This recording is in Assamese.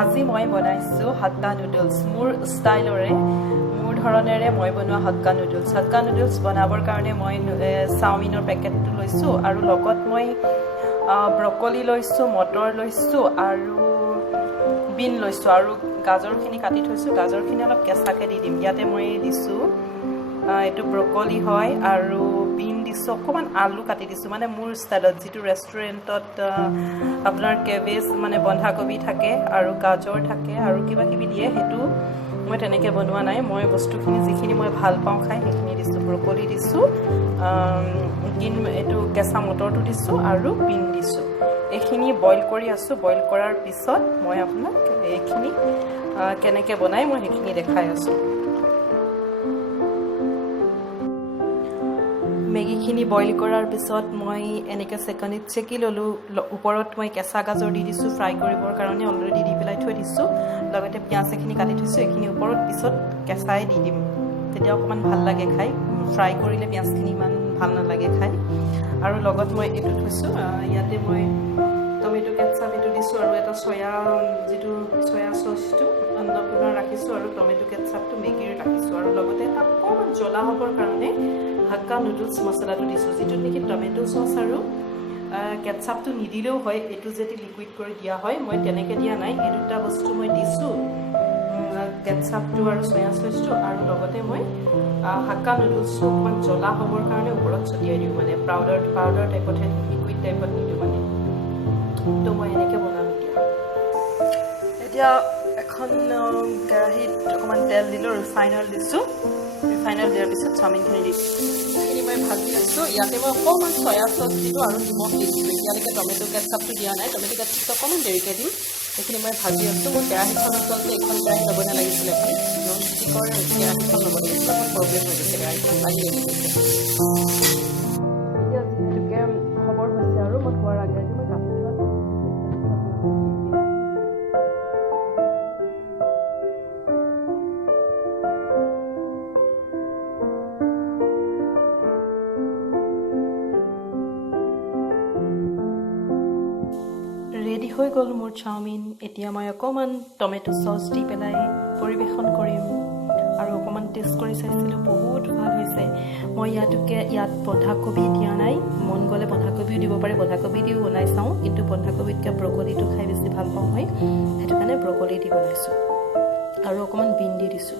আজি মই বনাইছো হাক্কা নুডলছ মোৰ ষ্টাইলৰে মোৰ ধৰণেৰে মই বনোৱা হাক্কা নুডলছ বনাবৰ কাৰণে মই চাওমিনৰ পেকেটটো লৈছো আৰু লগত মই ব্ৰকলি লৈছো মটৰ লৈছো আৰু বিন লৈছো আৰু গাজৰখিনি কাটি থৈছো গাজৰখিনি অলপ কেঁচাকে দি দিম ইয়াতে মই দিছো এটো ব্ৰকলি হয় আৰু বিন দিছো অকমান আলু কাটি দিছো মানে মোৰ ষ্টাইলত যেটো ৰেষ্টুৰেন্টত আপোনাৰ কেবেজ মানে বন্ধাকবি থাকে আৰু গাজৰ থাকে আৰু কিবা কিবি দিয়ে হেতু মই তেনেকে বনোৱা নাই মই বস্তুখিনি যিখিনি মই ভাল পাওঁ খাই সেইখিনি দিছো ব্ৰকলি দিছো বিন এটো কেঁচা মটৰটো দিছো আৰু বিন দিছো এখিনি বইল কৰি আছো বইল কৰাৰ পিছত মই আপোনাক এইখিনি কেনেকে বনাই মই সেইখিনি দেখাই আছো মেগিখিনি বইল কৰাৰ পিছত মই এনেকে সেকনিত চেকি ললো ওপৰত মই কেঁচা গাজৰ দি দিছো ফ্ৰাই কৰিবৰ কাৰণে অলৰেডি দি পেলাই থৈ দিছো লগতে পিয়াজ এখিনি কাটি থৈছো এখিনি ওপৰত পিছত কেঁচাই দি দিম তেতিয়া অকমান ভাল লাগে খাই ফ্ৰাই কৰিলে পিয়াজখিনি ইমান ভাল নালাগে খাই আৰু লগত মই এটো থৈছো ইয়াতে মই টমেটো কেচাপ এটো দিছো আৰু এটা সয়া সসটো অন্নপূৰ্ণা ৰাখিছো আৰু টমেটো কেচাপটো মেগিৰ ৰাখিছো আৰু লগতে এটা অকমান জ্বলা হ'বৰ কাৰণে হাক্কা নুডলছ মছলাটো দিছো যেটো নেকি টমেটো সস আৰু কেচাপটো নিদিলেও হয় এটো যেটি লিকুইড কৰি দিয়া হয় মই তেনেকে দিয়া নাই এই দুটা বস্তু মই দিছো কেচাপটো আৰু সয়া সসটো আৰু লগতে মই হাক্কা নুডলছটো অকমান জ্বলা হ'বৰ কাৰণে ওপৰত ছটিয়াই দিও মানে পাউডাৰ টাইপত লিকুইড টাইপত নিদিও মানে তো মই এনেকে বনাম এতিয়া এখন কেৰাহীত অকমান তেল দিলো ৰিফাইন অইল দিছো ৰিফাইন অইল দিয়াৰ পিছত চাওমিনখিনি দিছো এইখিনি মই ভাজি আছো ইয়াতে মই অকমান সয়া সস দিলো আৰু নিমখ দিছো ইয়ালৈকে টমেটো কেচাপটো দিয়া নাই টমেটো কেচাপটো অকমান দেৰিকে দিম এইখিনি মই ভাজি আছো মোৰ কেৰাহীখনত তলতে এখন কেৰাহী ল'ব নালাগিছিল এখন নন ষ্টিকৰ কেৰাহীখন ল'ব লাগিছিল অকণ প্ৰব্লেম হৈ গৈছে কেৰাহীখন লাগি গৈছে এতিয়া যিহেতুকে খবৰ হৈছে আৰু মই খোৱাৰ আগে আগে মই কাটি থোৱা ৰেডি হৈ গ'ল মোৰ চাওমিন এতিয়া মই অকমান টমেটো সস দি পেলাই পৰিবেশন কৰিম আৰু অকমান টেষ্ট কৰি চাইছিলো বহুত ভাল হৈছে মই ইয়াত বন্ধাকবি দিয়া নাই মন গলে বন্ধাকবিও দিব পাৰে বন্ধাকবি দিও বনাই চাও কিন্তু বন্ধাকবিতকে ব্ৰকলিটো খাই বেছি ভাল পাওঁ মই হেতু কাৰণে ব্ৰকলি দি বনাইছো আৰু অকমান বিন দি দিছো